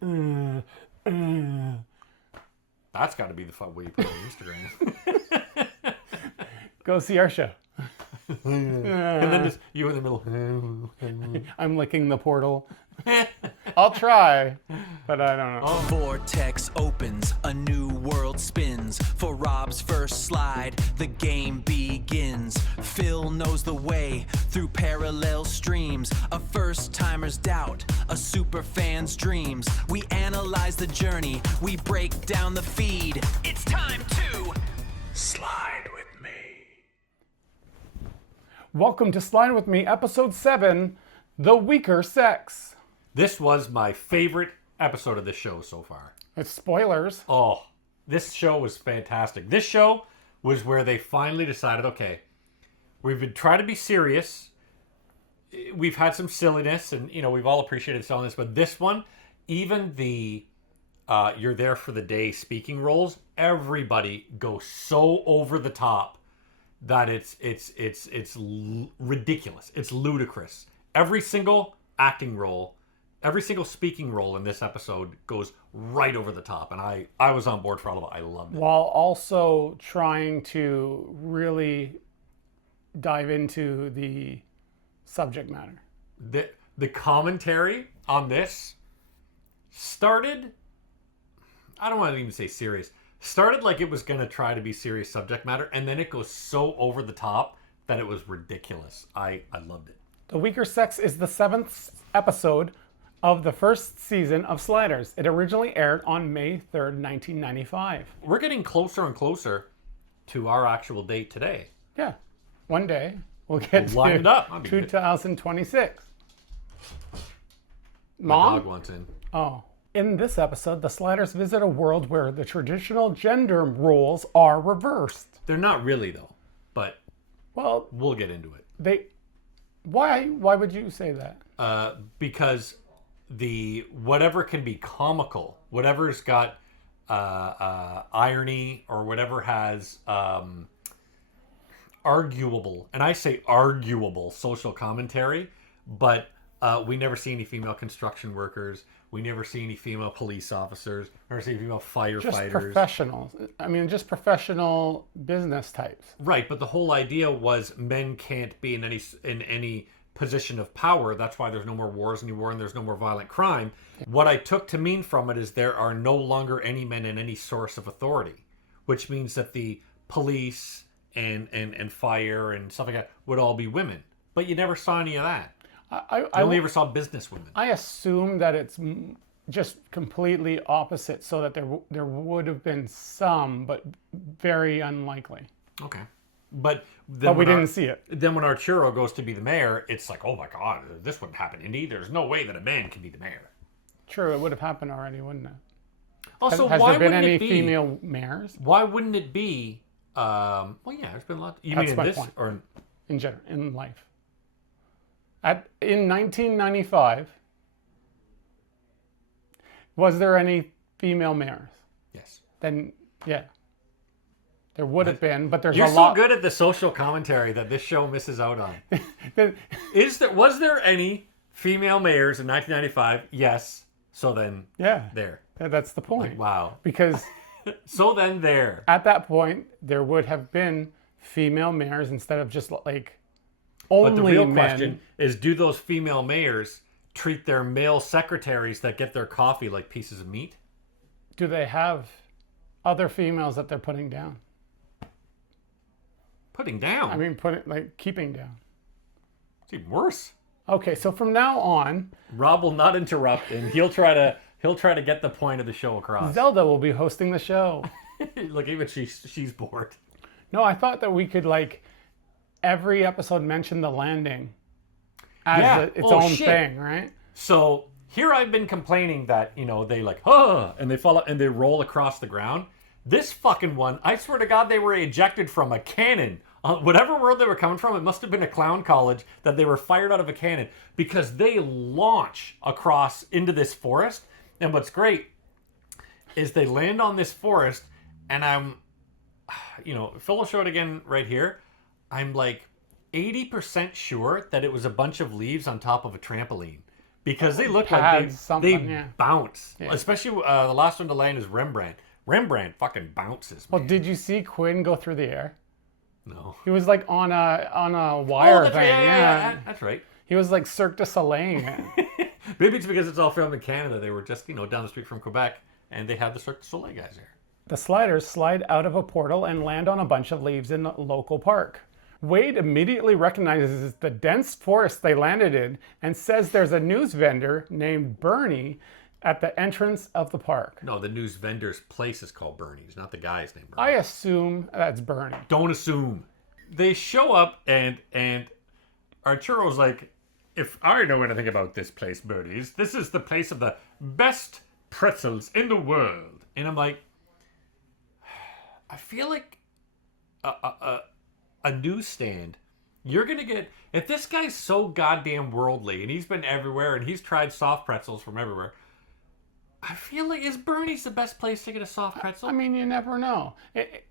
That's got to be the fun way you put it on Instagram. Go see our show. And then just you in the middle. I'm licking the portal. I'll try, but I don't know. A vortex opens, a new world spins. For Robb's first slide, the game begins. Phil knows the way through parallel streams. A first timer's doubt, a super fan's dreams. We analyze the journey, we break down the feed. It's time to slide with me. Welcome to Slide With Me, Episode 7, The Weaker Sex. This was my favorite episode of this show so far. It's spoilers. Oh, this show was fantastic. This show was where they finally decided, okay, we've been trying to be serious. We've had some silliness, and we've all appreciated silliness, but this one, even the you're there for the day speaking roles, everybody goes so over the top that it's ridiculous. It's ludicrous. Every single acting role, every single speaking role in this episode goes right over the top, and I was on board for all of it. I loved it. While also trying to really dive into the subject matter. The commentary on this started, I don't want to even say serious, started like it was going to try to be serious subject matter, and then it goes so over the top that it was ridiculous. I loved it. The Weaker Sex is the 7th episode of the first season of Sliders. It originally aired on May 3rd, 1995. We're getting closer and closer to our actual date today. Yeah, one day we'll get Line it to up. That'd be good. 2026. My Mom? dog wants in. Oh. In this episode, the Sliders visit a world where the traditional gender roles are reversed. They're not really, though, but Well, we'll get into it. Why would you say that? Because whatever can be comical, whatever's got irony, or whatever has arguable, and I say arguable, social commentary, but we never see any female construction workers. We never see any female police officers. Never see female firefighters. Just professionals. I mean, just professional business types. Right, but the whole idea was men can't be in any position of power. That's why there's no more wars anymore and there's no more violent crime. What I took to mean from it is there are no longer any men in any source of authority, which means that the police and fire and stuff like that would all be women. But you never saw any of that. I only ever saw business women. I assume that it's just completely opposite, so that there would have been some, but very unlikely. Okay. But we didn't see it. Then when Arturo goes to be the mayor, it's like, oh my God, this wouldn't happen, Indy. There's no way that a man can be the mayor. True, it would have happened already, wouldn't it? Also, Has why there been wouldn't any it be female mayors? Why wouldn't it be? Well, yeah, there's been a lot. You That's mean in my this point. or? In general, in life. In 1995, was there any female mayors? Yes. Then, yeah. There would have been, but there's You're a lot. so good at the social commentary that this show misses out on. Was there any female mayors in 1995? Yes. So then, Yeah. there. That's the point. Wow. Because So then there. at that point, there would have been female mayors instead of just like only But the real men. question is, do those female mayors treat their male secretaries that get their coffee like pieces of meat? Do they have other females that they're putting down? Putting down? I mean, keeping down. It's even worse. Okay, so from now on, Rob will not interrupt, and he'll try to get the point of the show across. Zelda will be hosting the show. Look, even she's bored. No, I thought that we could every episode mention the landing as its own thing, right? So here I've been complaining that they and they fall up and they roll across the ground. This fucking one, I swear to God, they were ejected from a cannon. Whatever world they were coming from, it must have been a clown college that they were fired out of a cannon, because they launch across into this forest. And what's great is they land on this forest, and Phil will show it again right here. I'm like 80% sure that it was a bunch of leaves on top of a trampoline, because they look Pads, like something, they yeah. bounce. Especially the last one to land is Rembrandt. Rembrandt fucking bounces. Well, Man. did you see Quinn go through the air? No. He was like on a wire that's thing. right. Yeah, that's right. He was like Cirque du Soleil. Maybe it's because it's all filmed in Canada. They were just, down the street from Quebec, and they had the Cirque du Soleil guys there. The sliders slide out of a portal and land on a bunch of leaves in a local park. Wade immediately recognizes the dense forest they landed in and says there's a news vendor named Bernie at the entrance of the park. No, the news vendor's place is called Bernie's, not the guy's name. I assume that's Bernie. Don't assume. They show up, and Arturo's like, if I know anything about this place, Bernie's, this is the place of the best pretzels in the world. And I'm like, I feel like a newsstand, you're going to get, if this guy's so goddamn worldly, and he's been everywhere, and he's tried soft pretzels from everywhere, I feel like, is Bernie's the best place to get a soft pretzel? I mean, you never know.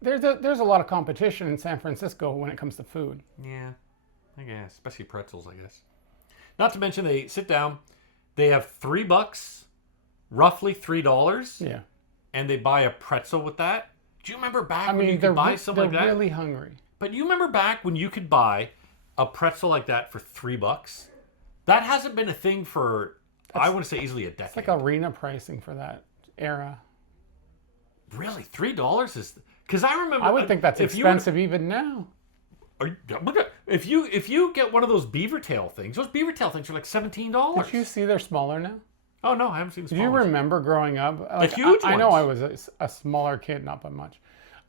There's a lot of competition in San Francisco when it comes to food. Yeah, I guess. Especially pretzels, I guess. Not to mention, they sit down, they have $3, roughly $3. Yeah. And they buy a pretzel with that. Do you remember back when you could buy something like that? They're really hungry. But you remember back when you could buy a pretzel like that for $3? That hasn't been a thing for, I want to say, easily a decade. It's like arena pricing for that era. Really? $3 is... Because I remember... I would think that's expensive even now. If you get one of those beaver tail things, those beaver tail things are like $17. Did you see they're smaller now? Oh, no, I haven't seen the Do small you ones. remember growing up? Like, huge I know I ones. was a smaller kid, not by much.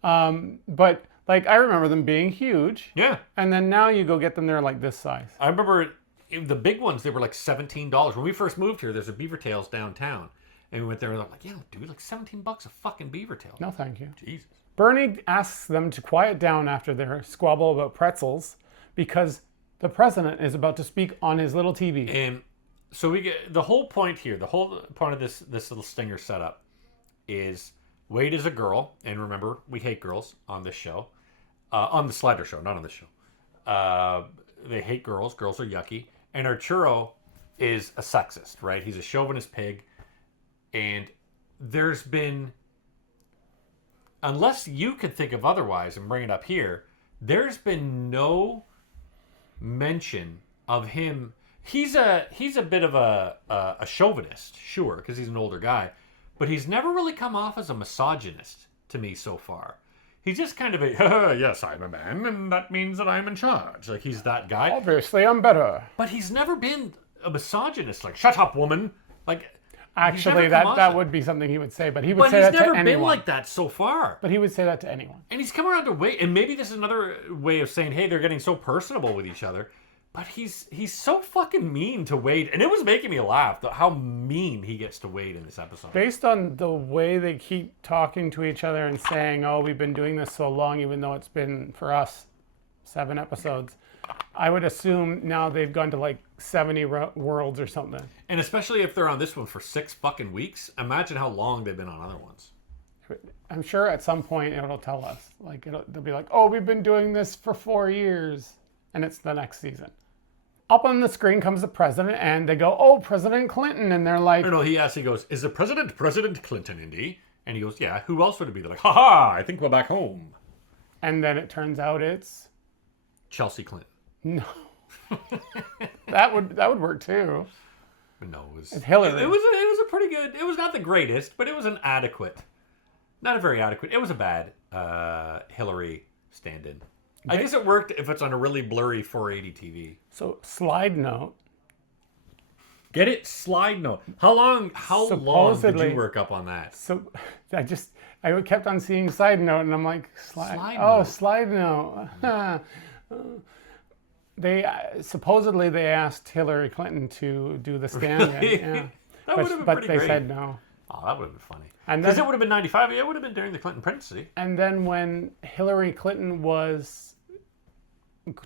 But like I remember them being huge. Yeah. And then now you go get them, they're like this size. I remember the big ones, they were like $17. When we first moved here, there's a beaver tails downtown. And we went there and I'm like, yeah, dude, like $17 a fucking beaver tail. No, thank you. Jesus. Bernie asks them to quiet down after their squabble about pretzels because the president is about to speak on his little TV. And so we get the whole point here, the whole point of this little stinger setup is Wade is a girl, and remember, we hate girls on this show, on the Slider show, not on this show. They hate girls. Girls are yucky. And Arturo is a sexist, right? He's a chauvinist pig, and there's been, unless you could think of otherwise and bring it up here, there's been no mention of him. He's a bit of a chauvinist, sure, because he's an older guy, but he's never really come off as a misogynist to me so far. He's just kind of a, yes, I'm a man, and that means that I'm in charge. Like, he's that guy. Obviously, I'm better. But he's never been a misogynist, like, shut up, woman. Like, actually, that would be something he would say, but he would say that to anyone. But he's never been like that so far. But he would say that to anyone. And he's come around to Wade, and maybe this is another way of saying, hey, they're getting so personable with each other. But he's so fucking mean to Wade. And it was making me laugh, how mean he gets to Wade in this episode. Based on the way they keep talking to each other and saying, oh, we've been doing this so long, even though it's been, for us, 7 episodes, I would assume now they've gone to like 70 worlds or something. And especially if they're on this one for 6 fucking weeks, imagine how long they've been on other ones. I'm sure at some point it'll tell us. Like they'll be like, oh, we've been doing this for 4 years. And it's the next season. Up on the screen comes the president, and they go, oh, President Clinton. And they're like... No, he goes, is the president President Clinton, Indy? And he goes, yeah, who else would it be? They're like, haha, I think we're back home. And then it turns out it's... Chelsea Clinton. No. that would work too. No, it was... It's Hillary. It was a pretty good... It was not the greatest, but it was an adequate... Not a very adequate... It was a bad Hillary stand-in. I guess it worked if it's on a really blurry 480 TV. So, Slidenote. Get it? Slidenote. How long did you work up on that? So, I kept on seeing Slidenote, and I'm like, Slidenote. They supposedly they asked Hillary Clinton to do the stand-in. Yeah. That would have been but pretty they great. said no. Oh, that would have been funny. And Because then- it would have been 95. It would have been during the Clinton presidency. And then when Hillary Clinton was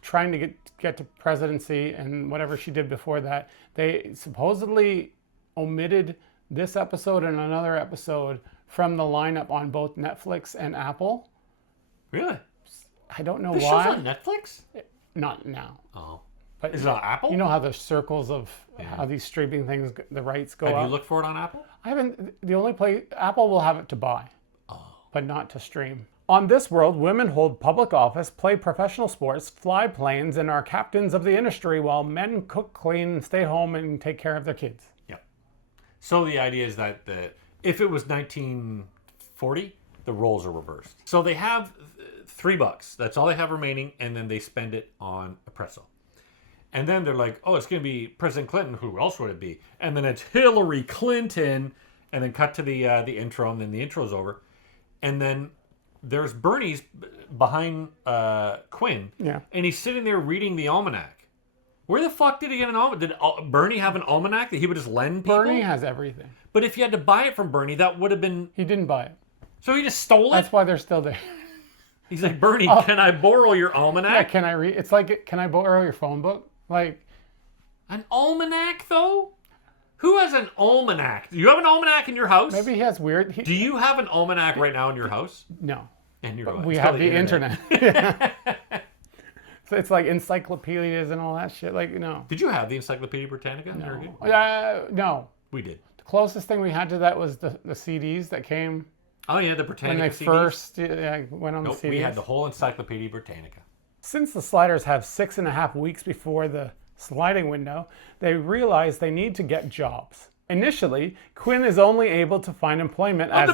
trying to get to presidency and whatever she did before that, they supposedly omitted this episode and another episode from the lineup on both Netflix and Apple. Really? I don't know The why. show's on Netflix? Not now. Oh. But Is it on Apple? you know how the circles of how these streaming things, the rights go Have up? you looked for it on Apple? I haven't. The only place Apple will have it to buy, but not to stream. On this world, women hold public office, play professional sports, fly planes, and are captains of the industry, while men cook, clean, stay home, and take care of their kids. Yeah. So the idea is that if it was 1940, the roles are reversed. So they have $3. That's all they have remaining, and then they spend it on a pretzel. And then they're like, oh, it's going to be President Clinton. Who else would it be? And then it's Hillary Clinton. And then cut to the intro, and then the intro's over. And then there's Bernie's behind Quinn. Yeah. And he's sitting there reading the almanac. Where the fuck did he get an almanac? Did Bernie have an almanac that he would just lend people? Bernie has everything. But if you had to buy it from Bernie, that would have been... He didn't buy it. So he just stole it? That's why they're still there. He's like, Bernie, can I borrow your almanac? Yeah, can I read? It's like, can I borrow your phone book? Like, An almanac, though? Who has an almanac? Do you have an almanac in your house? maybe he has weird. Do you have an almanac right now in your house? No, And your we have the internet. So it's like encyclopedias and all that shit. Like, Did you have the Encyclopedia Britannica? No. We did. The closest thing we had to that was the CDs that came Oh, yeah, the when Britannica they CDs? first went on Nope, the CDs. we had the whole Encyclopedia Britannica. Since the Sliders have 6.5 weeks before the sliding window, they realize they need to get jobs. Initially, Quinn is only able to find employment as...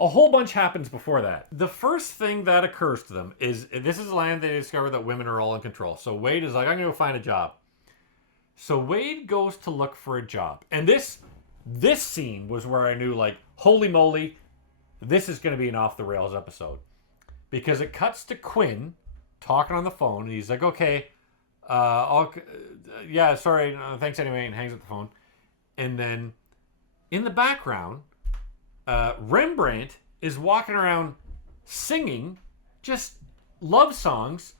A whole bunch happens before that. The first thing that occurs to them is, this is the land they discover that women are all in control. So Wade is like, I'm going to go find a job. So Wade goes to look for a job. And this scene was where I knew, like, holy moly, this is going to be an off-the-rails episode. Because it cuts to Quinn talking on the phone, and he's like, okay, yeah, sorry, thanks anyway, and hangs up the phone. And then in the background, Rembrandt is walking around singing just love songs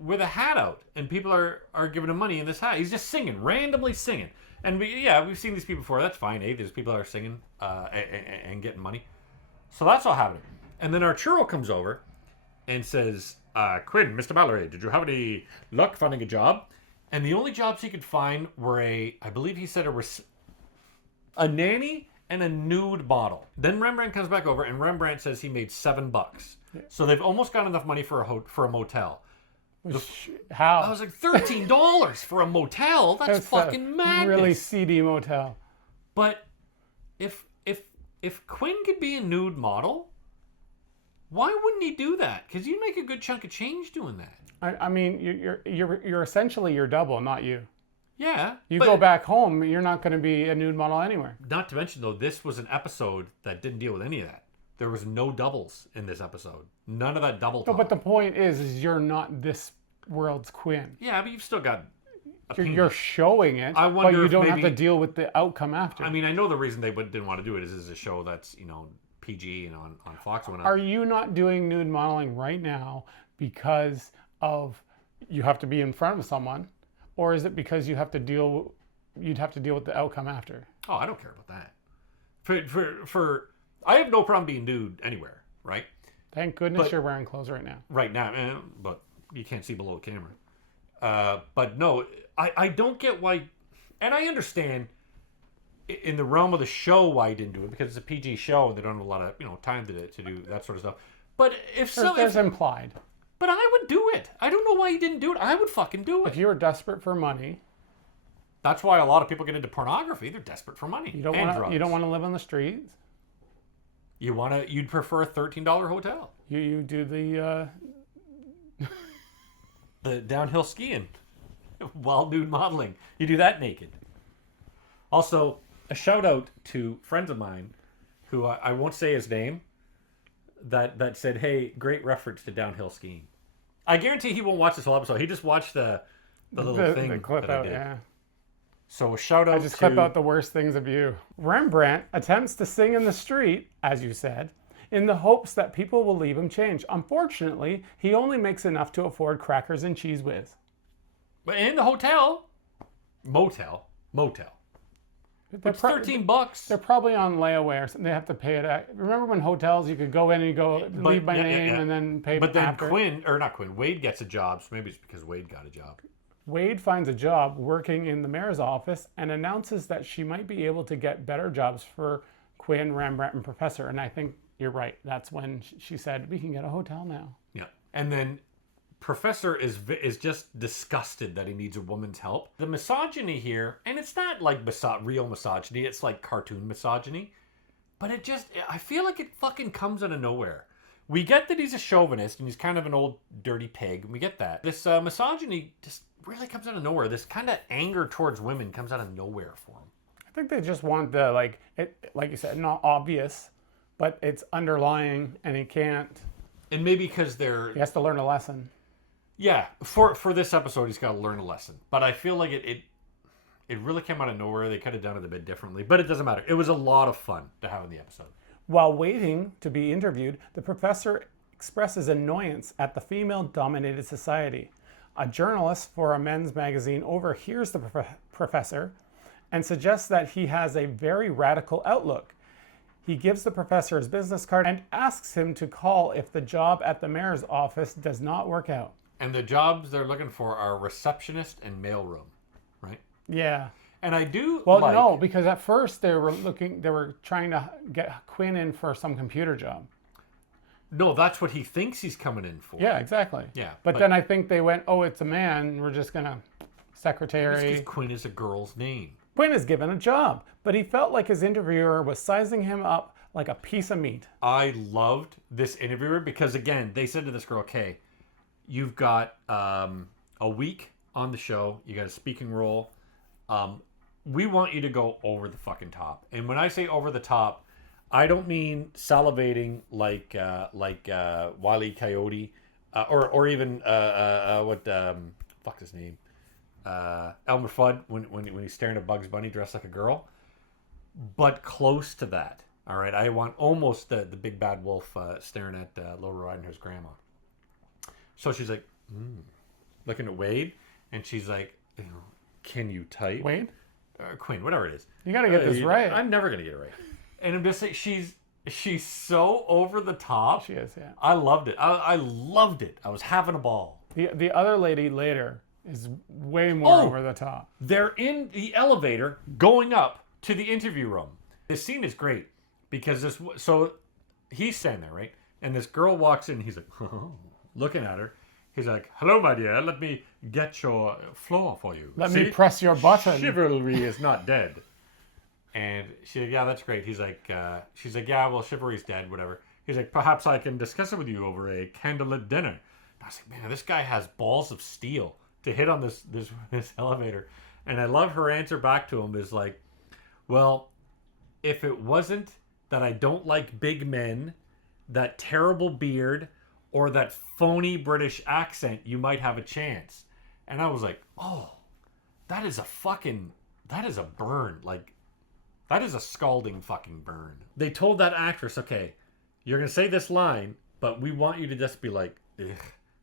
with a hat out, and people are giving him money in this hat. He's just singing, randomly singing. And we've seen these people before. That's fine. There's people that are singing and getting money. So that's all happening. And then Arturo comes over and says, Quinn, Mr. Mallory, did you have any luck finding a job? And the only jobs he could find were I believe he said it was a nanny and a nude model. Then Rembrandt comes back over, and Rembrandt says he made $7. So they've almost got enough money for a motel. How? I was like, $13 for a motel? That's fucking madness. Really seedy motel. But if Quinn could be a nude model, why wouldn't he do that? Because you make a good chunk of change doing that. I mean, you're essentially your double, not you. Yeah. You go back home, you're not going to be a nude model anywhere. Not to mention, though, this was an episode that didn't deal with any of that. There was no doubles in this episode. None of that double talk. No, but the point is you're not this world's Quinn. Yeah, but you've still got You're showing it, I wonder but you if don't have maybe- to deal with the outcome after. I mean, I know the reason they didn't want to do it is a show that's, PG and on Fox and whatnot. Are you not doing nude modeling right now because of you have to be in front of someone, or is it because you'd have to deal with the outcome after? Oh, I don't care about that. For I have no problem being nude anywhere, right? Thank goodness you're wearing clothes right now. Right now, but you can't see below the camera. But no, I don't get why, and I understand in the realm of the show why he didn't do it, because it's a PG show and they don't have a lot of time to do that sort of stuff. But There's implied. But I would do it. I don't know why he didn't do it. I would fucking do it. If you were desperate for money, that's why a lot of people get into pornography. They're desperate for money. you don't want to live on the streets. You'd prefer a $13 hotel. You do The downhill skiing while nude modeling. You do that naked. Also, a shout out to friends of mine who I won't say his name that said, hey, great reference to downhill skiing. I guarantee he won't watch this whole episode. He just watched the little thing the clip that out. I did. Yeah. So a shout out I just clip out the worst things of you. Rembrandt attempts to sing in the street, as you said, in the hopes that people will leave him change. Unfortunately, he only makes enough to afford crackers and cheese whiz. But in the motel. It's $13. They're probably on layaway or something. They have to pay it. Remember when hotels you could go in and you go leave my name and then pay But then after? Wade gets a job, so maybe it's because Wade got a job. Wade finds a job working in the mayor's office and announces that she might be able to get better jobs for Quinn, Rembrandt, and Professor. And I think you're right. That's when she said, we can get a hotel now. Yeah. And then Professor is just disgusted that he needs a woman's help. The misogyny here, and it's not like real misogyny, it's like cartoon misogyny, but I feel like it fucking comes out of nowhere. We get that he's a chauvinist and he's kind of an old dirty pig. We get that. This misogyny just really comes out of nowhere. This kind of anger towards women comes out of nowhere for him. I think they just want the, like you said, not obvious, but it's underlying, and he can't. And maybe because he has to learn a lesson. Yeah, for this episode, he's got to learn a lesson. But I feel like it really came out of nowhere. They could have done it a bit differently, but it doesn't matter. It was a lot of fun to have in the episode. While waiting to be interviewed, the professor expresses annoyance at the female-dominated society. A journalist for a men's magazine overhears the professor and suggests that he has a very radical outlook. He gives the professor his business card and asks him to call if the job at the mayor's office does not work out. And the jobs they're looking for are receptionist and mailroom, right? Yeah. And I do no, because at first they were trying to get Quinn in for some computer job. No, that's what he thinks he's coming in for. Yeah, exactly. Yeah. But then I think they went, oh, it's a man. We're just going to secretary. Because Quinn is a girl's name. Quinn is given a job, but he felt like his interviewer was sizing him up like a piece of meat. I loved this interviewer because, again, they said to this girl, okay, you've got a week on the show. You got a speaking role. We want you to go over the fucking top. And when I say over the top, I don't mean salivating like Wile E. Coyote or even fuck's his name? Elmer Fudd when he's staring at Bugs Bunny dressed like a girl, but close to that. All right, I want almost the big bad wolf staring at Little Riding Hood's grandma. So she's like, looking at Wade, and she's like, can you type? Wade? Quinn, whatever it is. You gotta get this right. I'm never gonna get it right. And I'm just saying, she's so over the top. She is, yeah. I loved it. I loved it. I was having a ball. The other lady later is way more over the top. They're in the elevator going up to the interview room. This scene is great because so he's standing there, right? And this girl walks in. He's like, looking at her. He's like, hello, my dear. Let me get your floor for you. Let me press your button. Chivalry is not dead. And she's like, yeah, that's great. He's like, she's like, yeah, well, chivalry's dead, whatever. He's like, perhaps I can discuss it with you over a candlelit dinner. And I was like, man, this guy has balls of steel to hit on this elevator. And I love her answer back to him is like, well, if it wasn't that I don't like big men, that terrible beard, or that phony British accent, you might have a chance. And I was like, oh, that is a burn. Like, that is a scalding fucking burn. They told that actress, okay, you're going to say this line, but we want you to just be like, ugh,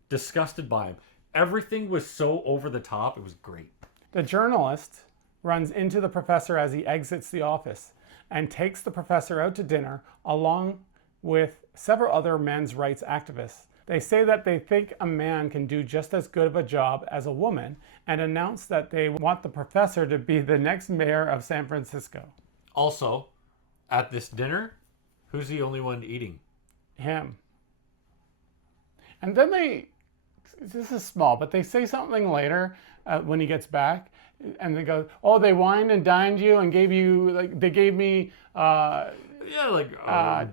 disgusted by him. Everything was so over the top. It was great. The journalist runs into the professor as he exits the office and takes the professor out to dinner along with several other men's rights activists. They say that they think a man can do just as good of a job as a woman and announce that they want the professor to be the next mayor of San Francisco. Also, at this dinner, who's the only one eating? Him. And then this is small, but they say something later when he gets back, and they go, oh, they wined and dined you and gave you, like, they gave me...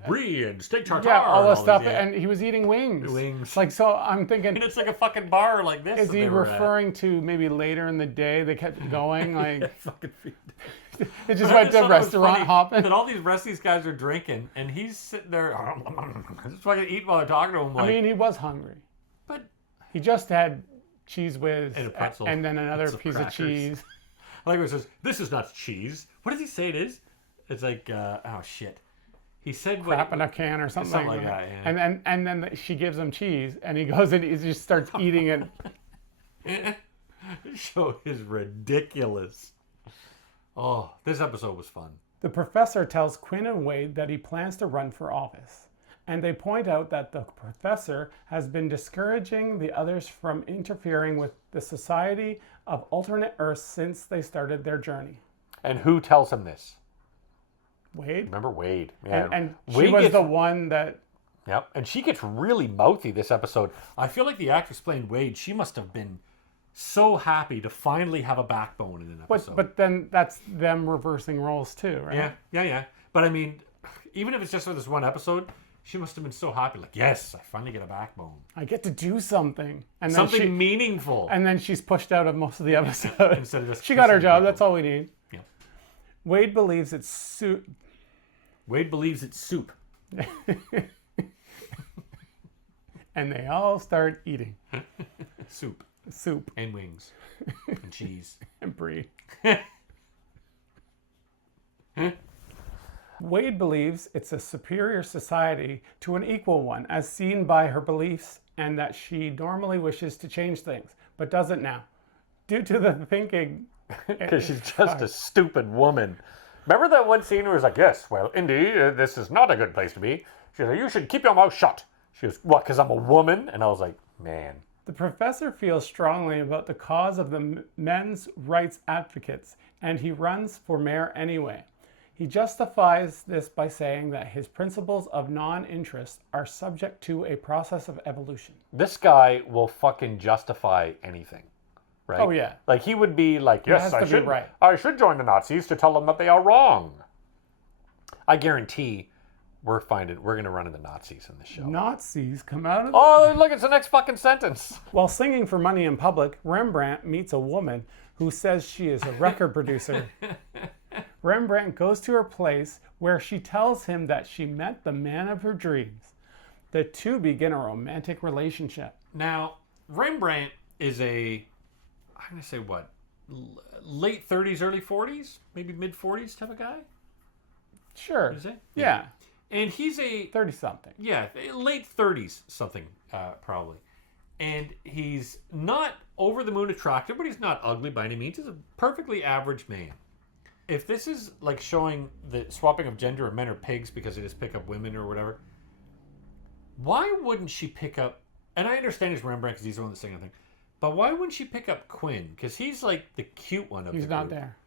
brie and steak tartare. Yeah, all this stuff, and he was eating wings. Wings. Like, so I'm thinking... And it's like a fucking bar like this. Is he referring to maybe later in the day they kept going? Like, fucking it just went to restaurant hopping. And all these rest of these guys are drinking, and he's sitting there just fucking eating while they're talking to him. Like, I mean, he was hungry. But he just had cheese whiz and a pretzel, and then another piece of cheese. I like when it says, this is not cheese. What does he say it is? It's like, oh shit. He said crap in a can or something like that. Yeah. And then she gives him cheese, and he goes and he just starts eating it. The show is ridiculous. Oh, this episode was fun. The professor tells Quinn and Wade that he plans to run for office, And they point out that the professor has been discouraging the others from interfering with the Society of Alternate Earths since they started their journey. And who tells him this? Wade? Remember Wade. Yeah. And she Wade was gets, the one that... Yep. And she gets really mouthy this episode. I feel like the actress playing Wade, she must have been so happy to finally have a backbone in an episode. But then that's them reversing roles too, right? Yeah. But I mean, even if it's just for this one episode, she must have been so happy. Like, yes, I finally get a backbone. I get to do something. And then Something meaningful. And then she's pushed out of most of the episode. Instead of just she got her kissing job. people. That's all we need. Yeah. Wade believes it's Wade believes it's soup. And they all start eating. Soup. Soup. And wings. And cheese. And brie. Wade believes it's a superior society to an equal one, as seen by her beliefs, and that she normally wishes to change things, but doesn't now. Due to the thinking... Because she's just a stupid woman. Remember that one scene where it's like, yes, well, Indy, this is not a good place to be. She's like, you should keep your mouth shut. She goes, what, because I'm a woman? And I was like, man. The professor feels strongly about the cause of the men's rights advocates, and he runs for mayor anyway. He justifies this by saying that his principles of non-interest are subject to a process of evolution. This guy will fucking justify anything, right? Oh, yeah. Like, he would be like, yes, has to be right. I should join the Nazis to tell them that they are wrong. I guarantee we're going to run into Nazis in this show. Nazis come out of... Oh, look, it's the next fucking sentence. While singing for money in public, Rembrandt meets a woman who says she is a record producer. Rembrandt goes to her place where she tells him that she met the man of her dreams. The two begin a romantic relationship. Now, Rembrandt is I'm going to say what? Late 30s, early 40s? Maybe mid 40s type of guy? Sure. Is it? Yeah. And he's a... 30-something. Yeah, late 30s something, probably. And he's not over the moon attractive, but he's not ugly by any means. He's a perfectly average man. If this is like showing the swapping of gender of men are pigs because they just pick up women or whatever, why wouldn't she pick up... And I understand he's Rembrandt because he's the one that's saying anything. But why wouldn't she pick up Quinn? Because he's like the cute one of the group. He's not there.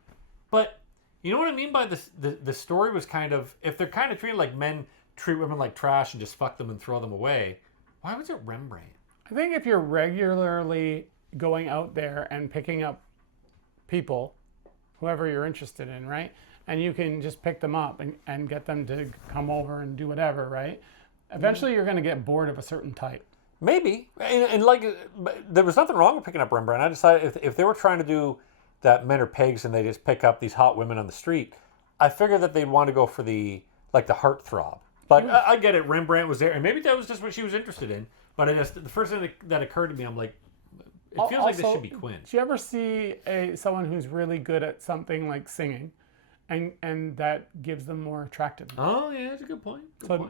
But you know what I mean by this? The story was kind of... If they're kind of treated like men treat women like trash and just fuck them and throw them away, why was it Rembrandt? I think if you're regularly going out there and picking up people, whoever you're interested in, right? And you can just pick them up and get them to come over and do whatever, right? Eventually you're going to get bored of a certain type. Maybe. And like, there was nothing wrong with picking up Rembrandt. I decided if they were trying to do that men are pigs and they just pick up these hot women on the street, I figured that they'd want to go for the heartthrob. But I get it. Rembrandt was there. And maybe that was just what she was interested in. But the first thing that occurred to me, I'm like, it feels like this should be Quinn. Do you ever see someone who's really good at something like singing, and that gives them more attractiveness? Oh, yeah, that's a good point.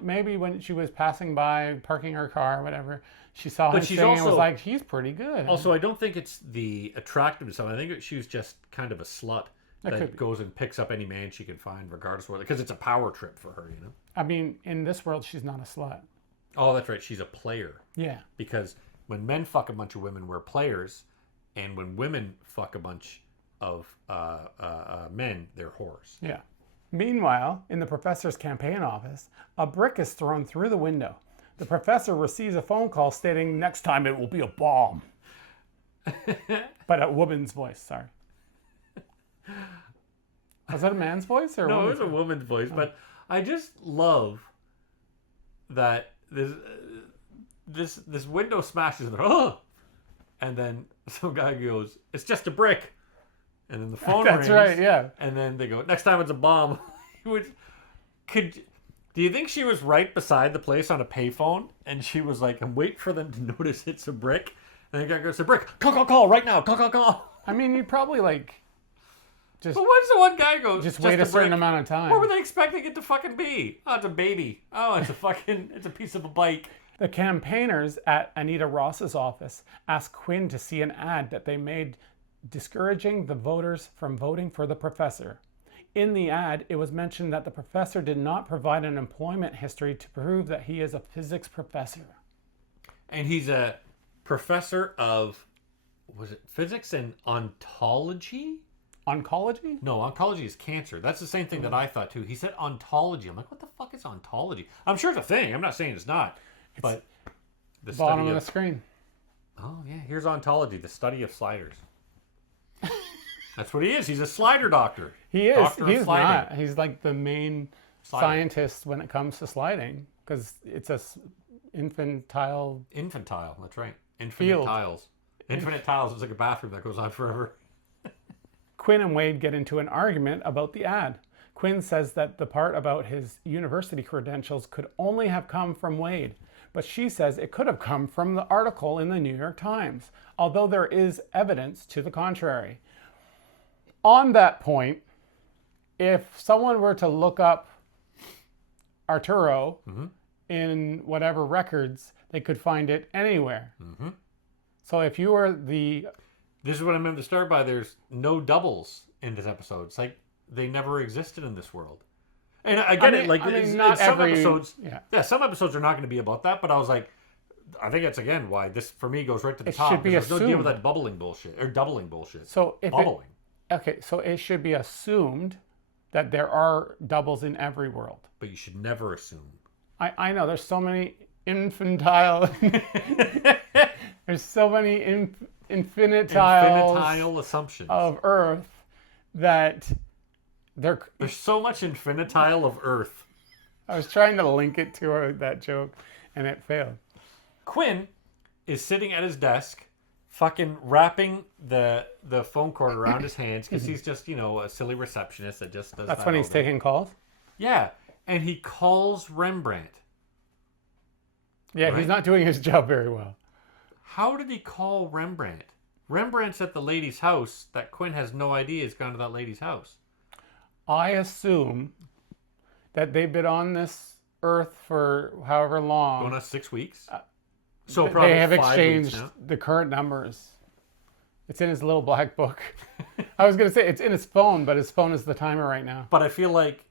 Maybe when she was passing by, parking her car or whatever, she saw him she's singing and was also- like, he's pretty good. Also, I don't think it's the attractiveness of it. I think she was just kind of a slut That could that be. goes and picks up any man she can find, regardless of what, because it's a power trip for her, you know? I mean, in this world, she's not a slut. Oh, that's right. She's a player. Yeah. Because when men fuck a bunch of women, we're players. And when women fuck a bunch of men, they're whores. Yeah. Meanwhile, in the professor's campaign office, a brick is thrown through the window. The professor receives a phone call stating, next time it will be a bomb. But a woman's voice, sorry. Was that a man's voice or a No, it woman's was a voice? woman's voice. But I just love that this window smashes. And, oh! And then some guy goes, it's just a brick. And then the phone rings. That's right, yeah. And then they go, next time it's a bomb. Do you think she was right beside the place on a payphone? And she was like, I'm waiting for them to notice it's a brick. And the guy goes, it's a brick. Call, right now. Call. I mean, you'd probably just But what does the one guy go? Just wait a certain brick? amount of time. What were they expecting it to fucking be? Oh, it's a baby. Oh, it's a piece of a bike. The campaigners at Anita Ross's office asked Quinn to see an ad that they made discouraging the voters from voting for the professor. In the ad, it was mentioned that the professor did not provide an employment history to prove that he is a physics professor. And he's a professor of, was it physics and ontology? Oncology? No, oncology is cancer. That's the same thing that I thought too. He said ontology. I'm like, what the fuck is ontology? I'm sure it's a thing. I'm not saying it's not. But the Bottom study of of the screen. Oh yeah, here's ontology, the study of sliders. That's what he is. He's a slider doctor. He is. Doctor of He's sliding. not. He's like the main Slider. scientist when it comes to sliding because it's a infantile. Infantile. That's right. Infinite Field. tiles. Infinite tiles is like a bathroom that goes on forever. Quinn and Wade get into an argument about the ad. Quinn says that the part about his university credentials could only have come from Wade, but she says it could have come from the article in the New York Times, although there is evidence to the contrary. On that point, if someone were to look up Arturo in whatever records, they could find it anywhere. So if you were the... This is what I meant to start by. There's no doubles in this episode. It's like they never existed in this world. And I get it. Like, not some every... episodes... Yeah. Some episodes are not going to be about that, but I was like, I think that's, again, why this, for me, goes right to the It top. should be There's no deal with assumed. that bubbling bullshit. Or doubling bullshit. So if Bubbling. Okay, so it should be assumed that there are doubles in every world. But you should never assume. I know, there's so many infantile... there's so many infinitiles Infinitile assumptions. of Earth that they're... There's so much infinitile of Earth. I was trying to link it to that joke, and it failed. Quinn is sitting at his desk, fucking wrapping the phone cord around his hands because he's just, a silly receptionist that just does That's that when all he's day. taking calls? Yeah, and he calls Rembrandt. Yeah, Right. he's not doing his job very well. How did he call Rembrandt? Rembrandt's at the lady's house that Quinn has no idea has gone to that lady's house. I assume that they've been on this Earth for however long. Going on 6 weeks? So probably They have 5 weeks exchanged now. the current numbers. It's in his little black book. I was going to say it's in his phone, but his phone is the timer right now. But I feel like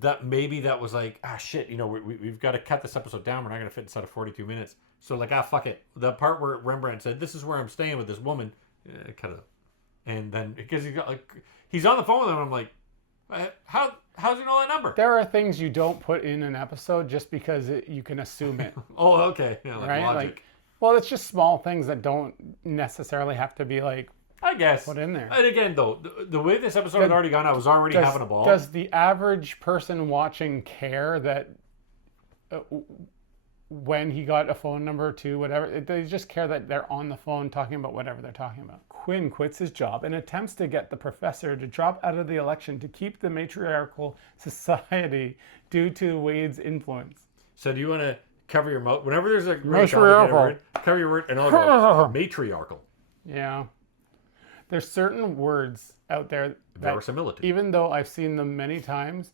that maybe that was like, shit, we've got to cut this episode down. We're not going to fit inside of 42 minutes. So like, fuck it. The part where Rembrandt said, this is where I'm staying with this woman, cut it up. And then, because he's on the phone with him, I'm like, how's he know that number? There are things you don't put in an episode just because you can assume it, Oh, okay. Yeah, like right? logic. Well, it's just small things that don't necessarily have to be I guess. put in there. And again, though, the way this episode had already gone, I was already having a ball. Does the average person watching care that when he got a phone number to whatever, they just care that they're on the phone talking about whatever they're talking about. Quinn quits his job and attempts to get the professor to drop out of the election to keep the matriarchal society due to Wade's influence. So do you want to cover your mouth? Whenever there's a Matriarchal. word, cover your word, and I'll go matriarchal. Yeah. There's certain words out there that, Verisimilitude. even though I've seen them many times,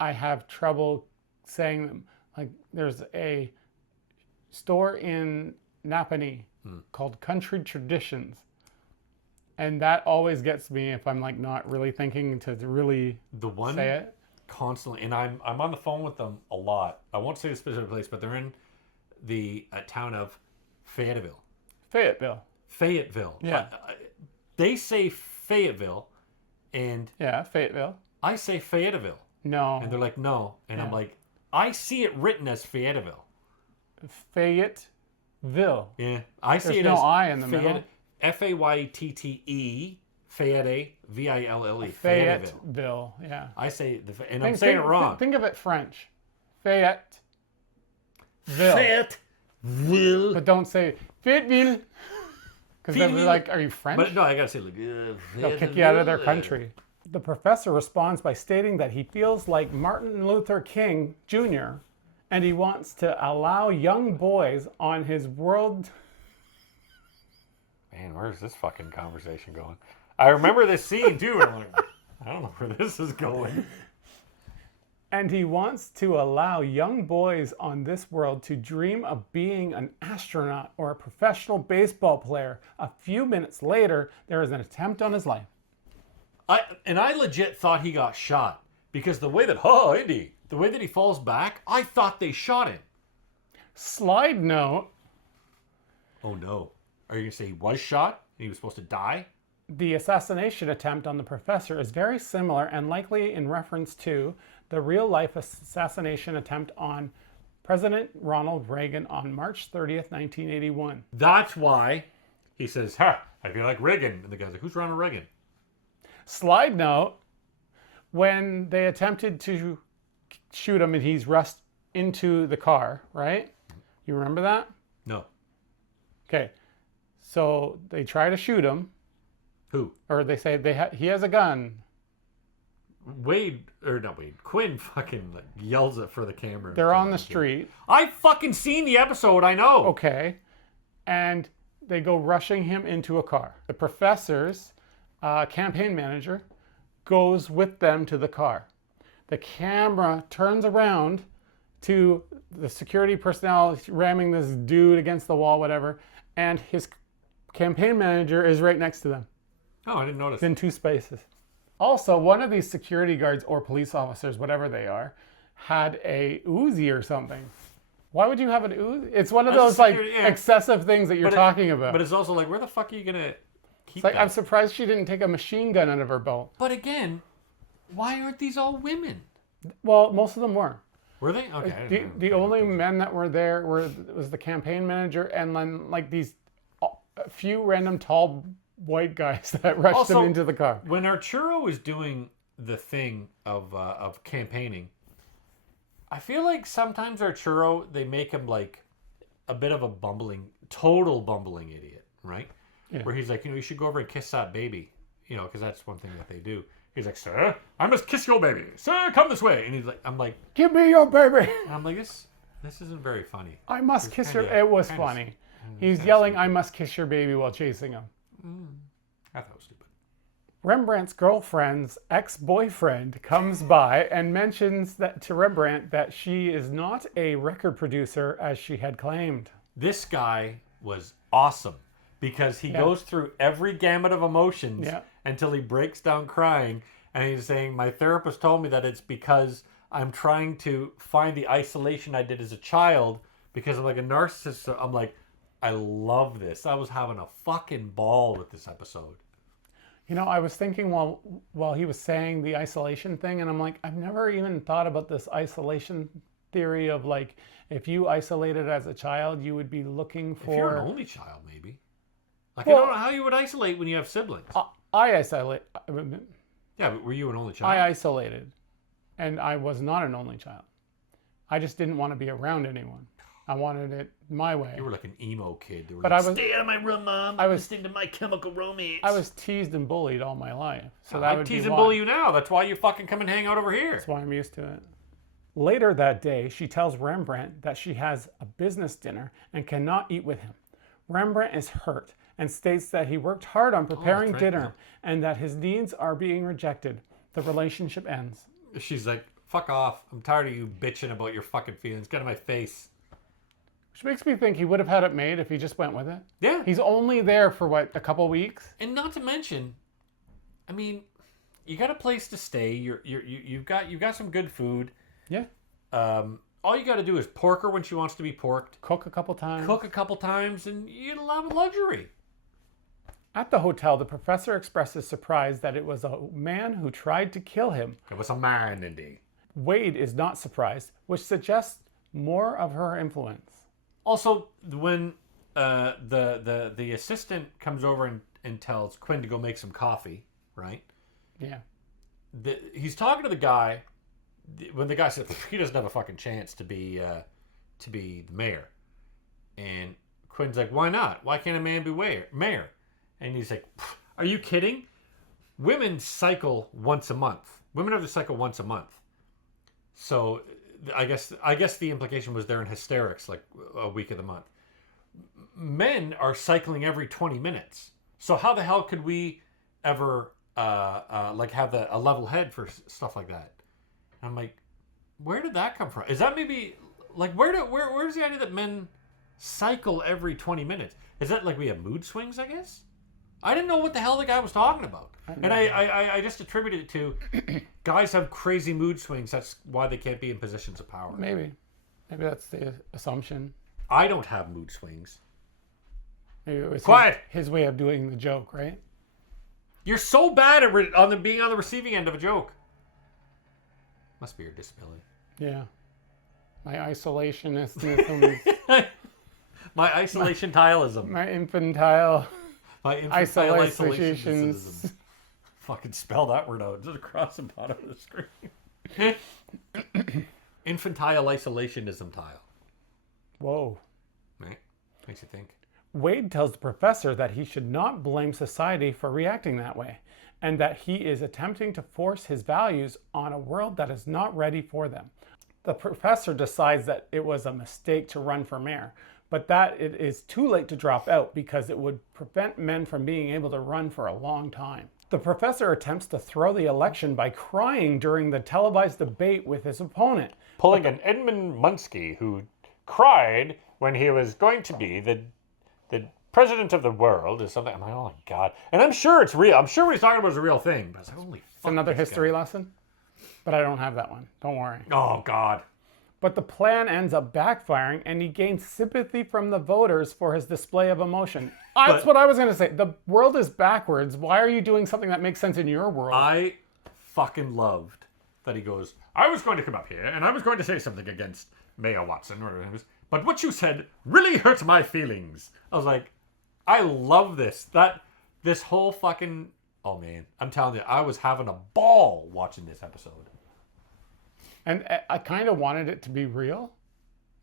I have trouble saying them. Like, there's a store in Napanee called Country Traditions. And that always gets me if I'm like not really thinking to really The one say it. constantly, and I'm on the phone with them a lot. I won't say the specific place, but they're in the town of Fayetteville. Fayetteville. Yeah. They say Fayetteville, and Yeah, Fayetteville. I say Fayetteville, No. and they're like, no, and I'm Yeah. like, I see it written as Fayetteville. Fayetteville. Yeah, I see There's it no as I in the middle. Fayettete, Fayette, Ville. Fayetteville. Yeah. I say and I'm saying it wrong. Think of it French. Fayetteville. Fayetteville. But don't say Fayetteville. Because they'll be like, are you French? But no, I gotta say, like, They'll kick you out of their country. The professor responds by stating that he feels like Martin Luther King Jr. and he wants to allow young boys on his world. Man, where's this fucking conversation going? I remember this scene too. And I'm like, I don't know where this is going. And he wants to allow young boys on this world to dream of being an astronaut or a professional baseball player. A few minutes later, there is an attempt on his life. I legit thought he got shot because the way that he falls back, I thought they shot him. Slidenote, Oh no. Are you going to say he was shot and he was supposed to die? the assassination attempt on the professor is very similar and likely in reference to the real-life assassination attempt on President Ronald Reagan on March 30th, 1981. That's why he says, "Ha, I feel like Reagan." And the guy's like, "Who's Ronald Reagan?" Slidenote, when they attempted to shoot him and he's rushed into the car, right? You remember that? No. Okay. So they try to shoot him, Who? or they say he has a gun. Quinn fucking like, yells it for the camera. They're on the street. I fucking seen the episode, I know. Okay. And they go rushing him into a car. The professor's campaign manager goes with them to the car. The camera turns around to the security personnel ramming this dude against the wall, whatever, and his campaign manager is right next to them Oh, I didn't notice. in two spaces. Also, one of these security guards or police officers, whatever they are, had a Uzi or something. Why would you have an Uzi? It's one of That's those like security, yeah. excessive things that you're talking about. But it's also like, where the fuck are you going to keep It's like, that? I'm surprised she didn't take a machine gun out of her belt. But again, why aren't these all women? Well, most of them were. Were they? Okay. I The, didn't know. the only men that were there was the campaign manager and then like these a few random tall white guys that rushed Also, him into the car. When Arturo was doing the thing of campaigning, I feel like sometimes Arturo, they make him like a bit of a total bumbling idiot, right? Yeah. Where he's like, you should go over and kiss that baby, because that's one thing that they do. He's like, "Sir, I must kiss your baby. Sir, come this way." And he's like, I'm like, Give me your baby. this isn't very funny. I must kiss her. kinda- It was kinda funny. s- He's kinda yelling, stupid. "I must kiss your baby" while chasing him. I thought it was stupid. Rembrandt's girlfriend's ex-boyfriend comes by and mentions that to Rembrandt that she is not a record producer as she had claimed. This guy was awesome because he goes through every gamut of emotions Yeah. until he breaks down crying, and he's saying, "My therapist told me that it's because I'm trying to find the isolation I did as a child because I'm like a narcissist." So I'm like, I love this. I was having a fucking ball with this episode. I was thinking while he was saying the isolation thing, and I'm like, I've never even thought about this isolation theory of like, if you isolated as a child, you would be looking If you're an for. only child, maybe. Like, Well- I don't know how you would isolate when you have siblings. I isolate. Yeah, but were you an only child? I isolated, and I was not an only child. I just didn't want to be around anyone. I wanted it my way. You were like an emo kid. They were But like, I was- "Stay out of my room, Mom. I I'm was- listening to My Chemical Romance." I was teased and bullied all my life, so that I would tease be and why. bully you now. That's why you fucking come and hang out over here. That's why I'm used to it. Later that day, she tells Rembrandt that she has a business dinner and cannot eat with him. Rembrandt is hurt and states that he worked hard on preparing that's right, dinner and that his needs are being rejected. The relationship ends. She's like, "Fuck off. I'm tired of you bitching about your fucking feelings. Get out of my face." Which makes me think he would have had it made if he just went with it. Yeah. He's only there for what, a couple weeks? And not to mention, I mean, you got a place to stay. You've got some good food. Yeah. All you got to do is pork her when she wants to be porked. Cook a couple times. Cook a couple times, and you get a lot of luxury. At the hotel, the professor expresses surprise that it was a man who tried to kill him. It was a man, indeed. Wade is not surprised, which suggests more of her influence. Also, when the assistant comes over and tells Quinn to go make some coffee, right? Yeah. He's talking to the guy. When the guy says he doesn't have a fucking chance to be the mayor, and Quinn's like, "Why not? Why can't a man be mayor?" And he's like, "Are you kidding? Women cycle once a month. Women have to cycle once a month. So I guess the implication was they're in hysterics like a week of the month. Men are cycling every 20 minutes. So how the hell could we ever like have a level head for stuff like that?" I'm like, where did that come from? Is that maybe like where's the idea that men cycle every 20 minutes? Is that like we have mood swings, I guess? I didn't know what the hell the guy was talking about. And I just attribute it to guys have crazy mood swings. That's why they can't be in positions of power. Maybe that's the assumption. I don't have mood swings. Maybe it was Quiet. his way of doing the joke, right? You're so bad at being on the receiving end of a joke. Must be your disability. Yeah. My isolationism, My isolation tileism. my infantile My infantile isolations. isolationism. Fucking spell that word out just across the bottom of the screen. Infantile isolationism tile. Whoa. Right? Makes you think. Wade tells the professor that he should not blame society for reacting that way, and that he is attempting to force his values on a world that is not ready for them. The professor decides that it was a mistake to run for mayor, but that it is too late to drop out because it would prevent men from being able to run for a long time. The professor attempts to throw the election by crying during the televised debate with his opponent. Pulling an Edmund Munski who cried when he was going to be the president of the world or something. I'm like, oh my God. And I'm sure it's real. I'm sure what he's talking about is a real thing. But it's like, holy fuck. It's another history lesson, but I don't have that one. Don't worry. Oh, God. But the plan ends up backfiring, and he gains sympathy from the voters for his display of emotion. That's what I was going to say. The world is backwards. Why are you doing something that makes sense in your world? I fucking loved that he goes, I was going to come up here and I was going to say something against Mayor Watson, or whatever it was, but what you said really hurt my feelings. I was like, I love this. This whole fucking... Oh, man. I'm telling you, I was having a ball watching this episode. And I kind of wanted it to be real. What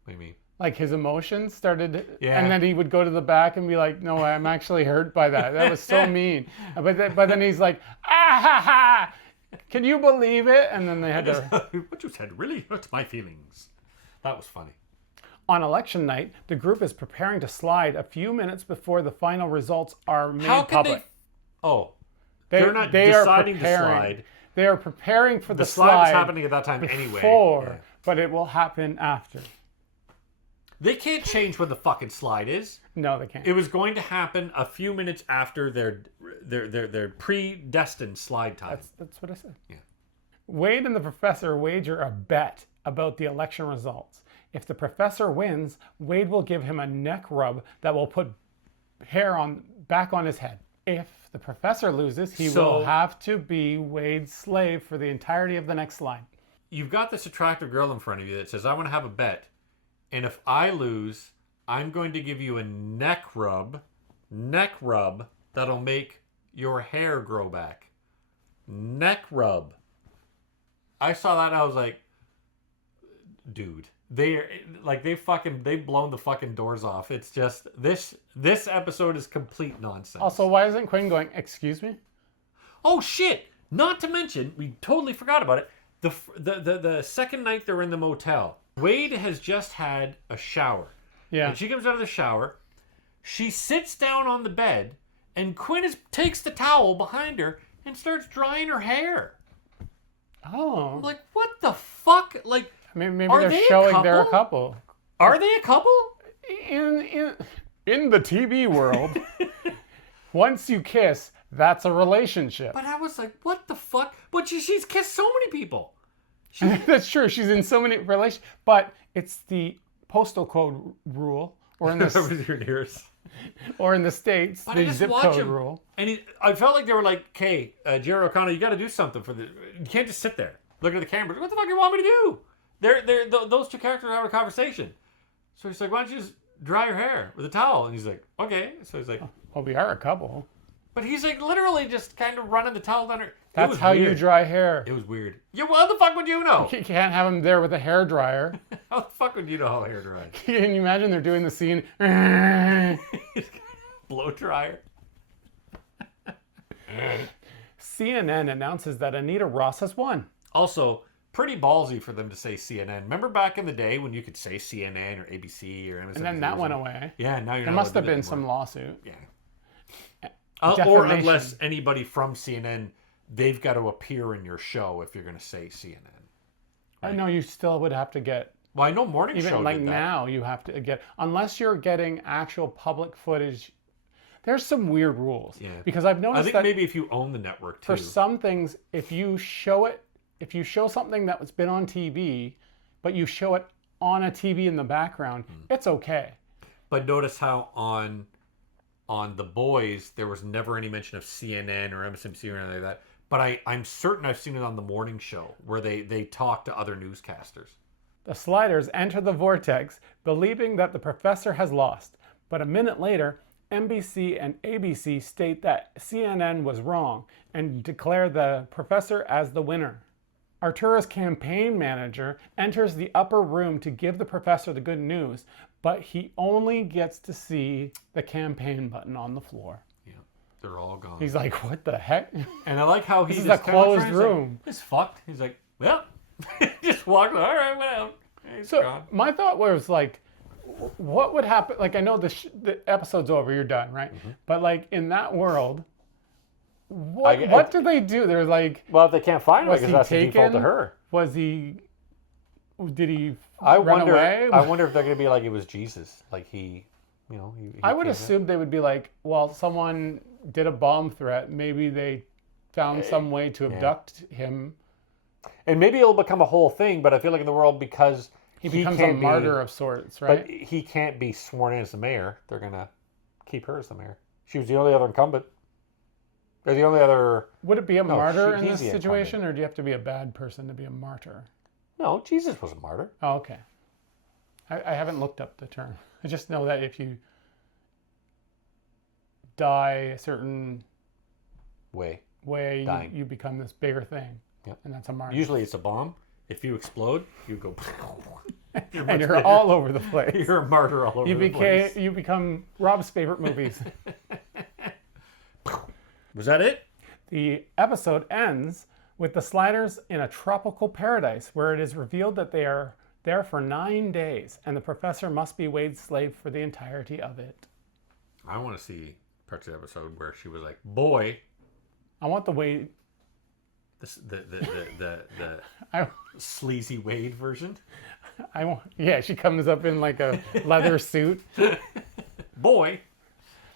do you mean? Like his emotions started, Yeah. and then he would go to the back and be like, no, I'm actually hurt by that. That was so mean. But then he's like, ah ha ha, can you believe it? And then they had to... What you said really hurt my feelings. That was funny. On election night, the group is preparing to slide a few minutes before the final results are made How can public. they... Oh. They're not deciding to slide. They are preparing for the slide slide was happening at that time anyway. Before, but it will happen after. They can't change when the fucking slide is. No, they can't. It was going to happen a few minutes after their predestined slide time. That's what I said. Yeah. Wade and the professor wager a bet about the election results. If the professor wins, Wade will give him a neck rub that will put hair back on his head. If the professor loses, he will have to be Wade's slave for the entirety of the next slide. You've got this attractive girl in front of you that says, I want to have a bet. And if I lose, I'm going to give you a neck rub that'll make your hair grow back. Neck rub. I saw that and I was like, dude, they've blown the fucking doors off. It's just this episode is complete nonsense. Also, why isn't Quinn going, excuse me? Oh shit! Not to mention, we totally forgot about it. The second night they're in the motel, Wade has just had a shower. Yeah. And she comes out of the shower, she sits down on the bed, and Quinn takes the towel behind her and starts drying her hair. Oh. I'm like, what the fuck? Like, maybe are they're they showing a they're a couple? couple. Are they a couple? In the TV world, once you kiss, that's a relationship. But I was like, what the fuck? But she's kissed so many people. That's true. She's in so many relations, but it's the postal code rule, or in the or in the States, but the zip code rule. And I felt like they were like, "Okay, Jerry O'Connell, you got to do something for this. You can't just sit there, look at the camera. What the fuck do you want me to do?" Those two characters are having a conversation. So he's like, "Why don't you just dry your hair with a towel?" And he's like, "Okay." So he's like, "Well, we are a couple." But he's like literally just kind of running the towel down her. That's how you dry hair. It was weird. Yeah, what the fuck would you know? You can't have him there with a hair dryer. How the fuck would you know how hair dries? Can you imagine they're doing the scene? Blow dryer. CNN announces that Anita Ross has won. Also, pretty ballsy for them to say CNN. Remember back in the day when you could say CNN or ABC or MSNBC? And then that went away. Yeah, now you're there not must have been some lawsuit. Yeah. Or unless anybody from CNN, they've got to appear in your show if you're going to say CNN. Right? I know you still would have to get. Well, I know Morning Show even like did that. now you have to get, unless you're getting actual public footage. There's some weird rules. Yeah. Because I've I noticed think that maybe if you own the network too. for some things, if you show something that's been on TV, but you show it on a TV in the background, it's okay. But notice how on The Boys there was never any mention of CNN or MSNBC or anything like that. But I'm certain I've seen it on the morning show where they talk to other newscasters. The Sliders enter the vortex, believing that the professor has lost. But a minute later, NBC and ABC state that CNN was wrong and declare the professor as the winner. Artura's campaign manager enters the upper room to give the professor the good news, but he only gets to see the campaign button on the floor. Yeah, they're all gone. He's like, what the heck? And I like how he This is just a kinda closed turns room. Like, it's fucked. He's like, well, just walked. All right, went out. He's So gone. my thought was like, what would happen? Like, I know the episode's over, you're done, right? But like in that world, what do they do? They're like, Well, if they can't find him, I was guess he that's the default to taken? her. Was he? Did he I run wonder. away? I wonder if they're going to be like it was Jesus, like he, you know. He I would came assume they would be like, well, someone did a bomb threat. Maybe they found some way to abduct him. in. And maybe it'll become a whole thing. But I feel like in the world because He becomes a can't martyr of sorts, right? But he can't be sworn in as the mayor. They're going to keep her as the mayor. She was the only other incumbent. They're the only other. Would it be a martyr in he's this the situation, or do you have to be a bad person to be a martyr? No, Jesus was a martyr. Oh, okay. I haven't looked up the term. I just know that if you die a certain Way. way, Dying. you become this bigger thing. Yep. And that's a martyr. Usually it's a bomb. If you explode, you go. And you're all over the place. You're a martyr all over the place. You become Robb's favorite movies. Was that it? The episode ends with the Sliders in a tropical paradise where it is revealed that they are there for 9 days and the professor must be Wade's slave for the entirety of it. I want to see parts of the episode where she was like, "Boy," I want the Wade. the I sleazy Wade version. want. Yeah, she comes up in like a leather suit. Boy,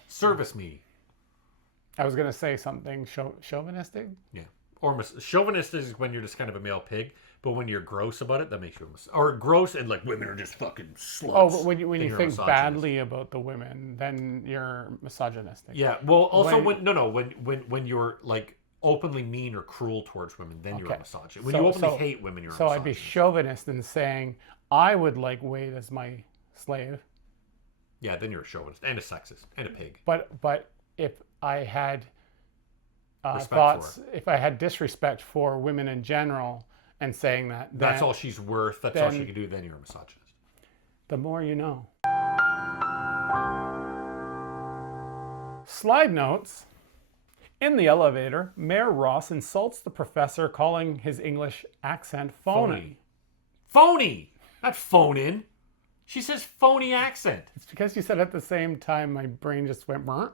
service me. I was gonna say something chauvinistic. Yeah. Or chauvinist is when you're just kind of a male pig, but when you're gross about it, that makes you or gross and like women are just fucking sluts. Oh, but when you then you're a think misogynist. badly about the women, then you're misogynistic. Yeah. Well, also When- when you're like openly mean or cruel towards women, then you're a Okay. misogynist. When you openly hate women, you're a So I'd be misogynist. chauvinist in saying I would like Wade as my slave. Yeah, then you're a chauvinist and a sexist and a pig. But if I had Respect thoughts, if I had disrespect for women in general, and saying that, That's then all she's worth. That's all she then- can do. Then you're a misogynist. the more you know. Slide notes. In the elevator, Mayor Ross insults the professor, calling his English accent phony. Phony. Not phone in. She says phony accent. It's because you said it at the same time, my brain just went burnt.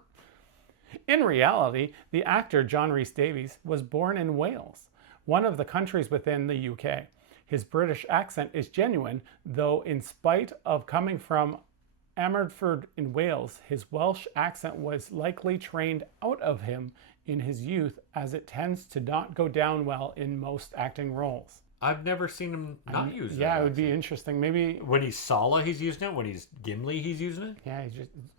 In reality, the actor John Rhys-Davies was born in Wales, one of the countries within the UK. His British accent is genuine, though in spite of coming from Amerdford in Wales, his Welsh accent was likely trained out of him in his youth, as it tends to not go down well in most acting roles. I've never seen him not use it. Yeah, it would be interesting. Maybe, When he's Sala, he's using it. When he's Gimli, he's using it. yeah,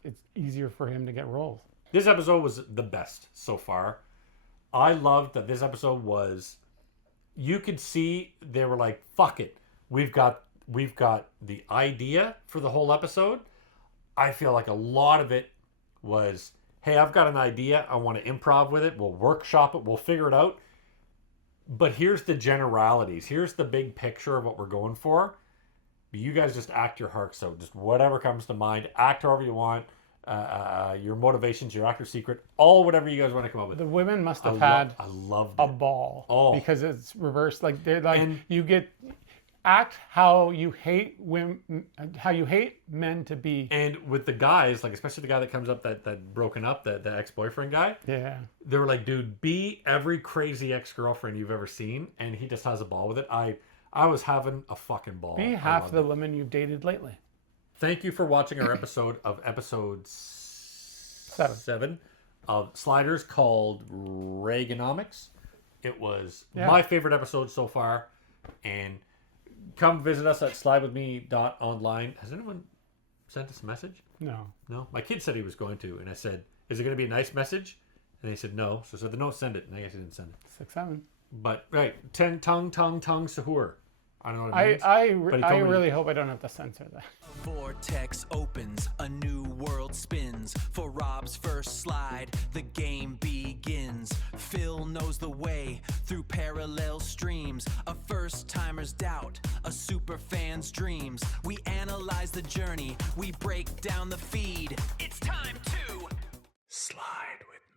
it's easier for him to get roles. This episode was the best so far. I loved that this episode was. You could see they were like, "Fuck it, we've got the idea for the whole episode." I feel like a lot of it was, "Hey, I've got an idea. I want to improv with it. We'll workshop it. We'll figure it out." But here's the generalities. Here's the big picture of what we're going for. You guys just act your hearts out. Just whatever comes to mind. Act however you want. Your motivations, your actor secret, all whatever you guys want to come up with. The women must have had I loved a it. ball because it's reversed. Like they're like And- you get act how you hate women, how you hate men to be. And with the guys, like especially the guy that comes up that broken up, the ex-boyfriend guy, Yeah, they were like, dude, be every crazy ex-girlfriend you've ever seen, and he just has a ball with it. I was having a fucking ball. be I half loved the it. women you've dated lately. Thank you for watching our episode of episode 7. of Sliders called Reaganomics. It was my favorite episode so far. And come visit us at slidewithme.online. Has anyone sent us a message? No. No? My kid said he was going to. And I said, is it going to be a nice message? And they said no. So I said, no, send it. And I guess he didn't send it. 6-7. But, right. Tung, sahur. I don't know what it means. I really hope I don't have to censor that. A vortex opens, a new world spins. For Robb's first slide, the game begins. Phil knows the way through parallel streams. A first timer's doubt, a super fan's dreams. We analyze the journey, we break down the feed. It's time to slide with me.